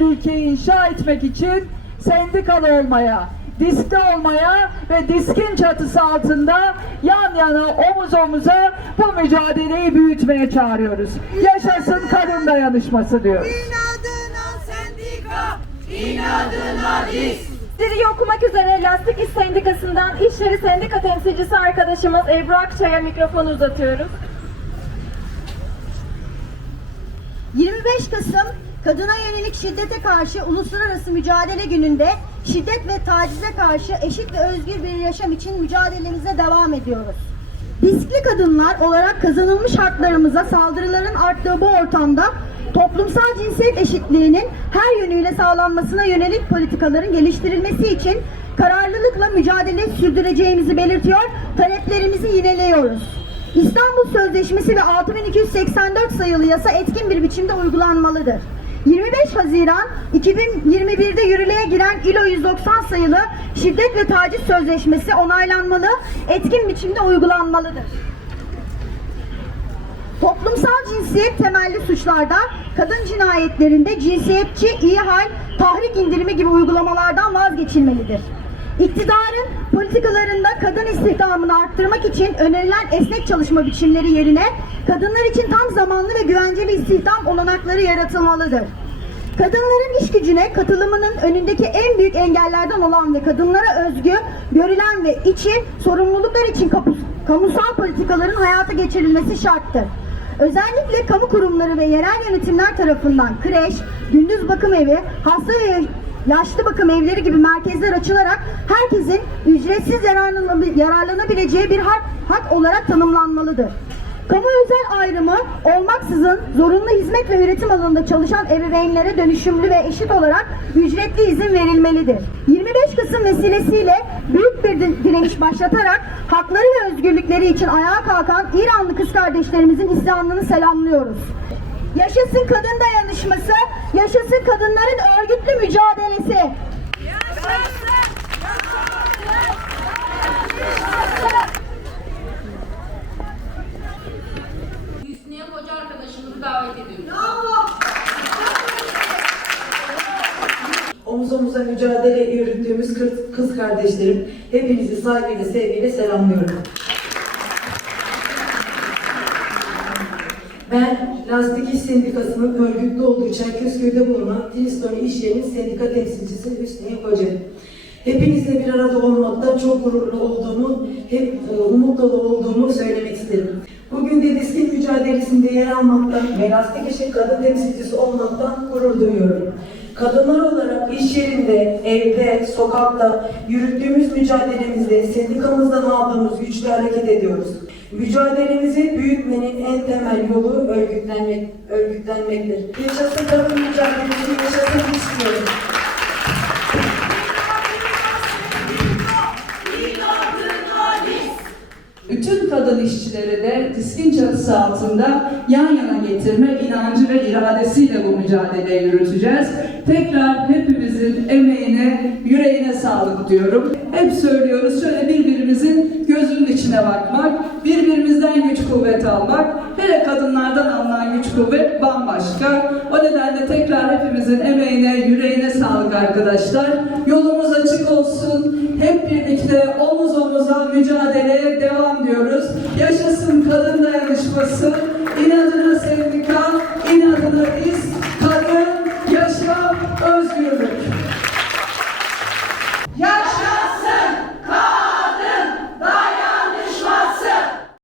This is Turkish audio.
ülkeyi inşa etmek için sendikalı olmaya, diskte olmaya ve diskin çatısı altında yan yana omuz omuza bu mücadeleyi büyütmeye çağırıyoruz. Yaşasın kadın dayanışması diyoruz. İnadına sendika, inadına disk. Diri okumak üzere Lastik İş Sendikası'ndan İşleri Sendika temsilcisi arkadaşımız Ebru Akçay'a mikrofonu uzatıyoruz. 25 Kasım Kadına Yönelik Şiddete Karşı Uluslararası Mücadele Günü'nde şiddet ve tacize karşı eşit ve özgür bir yaşam için mücadelemize devam ediyoruz. Riskli kadınlar olarak kazanılmış haklarımıza saldırıların arttığı bu ortamda toplumsal cinsiyet eşitliğinin her yönüyle sağlanmasına yönelik politikaların geliştirilmesi için kararlılıkla mücadele sürdüreceğimizi belirtiyor, taleplerimizi yineliyoruz. İstanbul Sözleşmesi ve 6284 sayılı yasa etkin bir biçimde uygulanmalıdır. 25 Haziran 2021'de yürürlüğe giren İLO 190 sayılı şiddet ve taciz sözleşmesi onaylanmalı, etkin biçimde uygulanmalıdır. Toplumsal cinsiyet temelli suçlarda, kadın cinayetlerinde cinsiyetçi, iyi hal, tahrik indirimi gibi uygulamalardan vazgeçilmelidir. İktidarın politikalarında kadın istihdamını arttırmak için önerilen esnek çalışma biçimleri yerine kadınlar için tam zamanlı ve güvenceli istihdam olanakları yaratılmalıdır. Kadınların iş gücüne katılımının önündeki en büyük engellerden olan ve kadınlara özgü, görülen ve içi sorumluluklar için kamusal politikaların hayata geçirilmesi şarttır. Özellikle kamu kurumları ve yerel yönetimler tarafından kreş, gündüz bakım evi, hasta ve yaşlı bakım evleri gibi merkezler açılarak herkesin ücretsiz yararlanabil- yararlanabileceği bir hak, hak olarak tanımlanmalıdır. Kamu özel ayrımı olmaksızın zorunlu hizmet ve üretim alanında çalışan ebeveynlere dönüşümlü ve eşit olarak ücretli izin verilmelidir. 25 Kasım vesilesiyle büyük bir di- direniş başlatarak hakları ve özgürlükleri için ayağa kalkan İranlı kız kardeşlerimizin isyanını selamlıyoruz. Yaşasın kadın dayanışması, yaşasın kadınların örgütlü mücadelesi. Hüsniye Koca arkadaşımızı davet ediyoruz. Omuz omuza mücadele yürüttüğümüz kız, kardeşlerim, hepinizi saygıyla, sevgiyle selamlıyorum. Ben Lastik İş Sendikası'nın örgütlü olduğu Çerkezköy'de bulunan Triston İş Yeri'nin sendika temsilcisi Hüsniye Koca. Hepinizle bir arada olmaktan çok gururlu olduğumu, hep e, umut dolu olduğumu söylemek isterim. Mücadelesinde yer almaktan ve Lastik İş'in kadın temsilcisi olmaktan gurur duyuyorum. Kadınlar olarak iş yerinde, evde, sokakta yürüttüğümüz mücadelemizde sendikamızdan aldığımız güçle hareket ediyoruz. Mücadelemizi büyütmenin en temel yolu örgütlenmek, örgütlenmektir. Yaşasın kadın mücadelesi, yaşasın istiyorum. Diskin çatısı altında yan yana getirme inancı ve iradesiyle bu mücadeleyi yürüteceğiz. Tekrar hepimizin emeğine, yüreğine sağlık diyorum. Hep söylüyoruz şöyle birbirimizin gözünün içine bakmak, birbirimizden güç kuvvet almak, hele kadınlardan alınan güç kuvvet bambaşka. O nedenle tekrar hepimizin emeğine, yüreğine sağlık arkadaşlar. Yolumuz açık olsun. Hep birlikte omuz yaşasın. İnadına sevdikler, inadına iz, kadın, yaşa, özgürlük.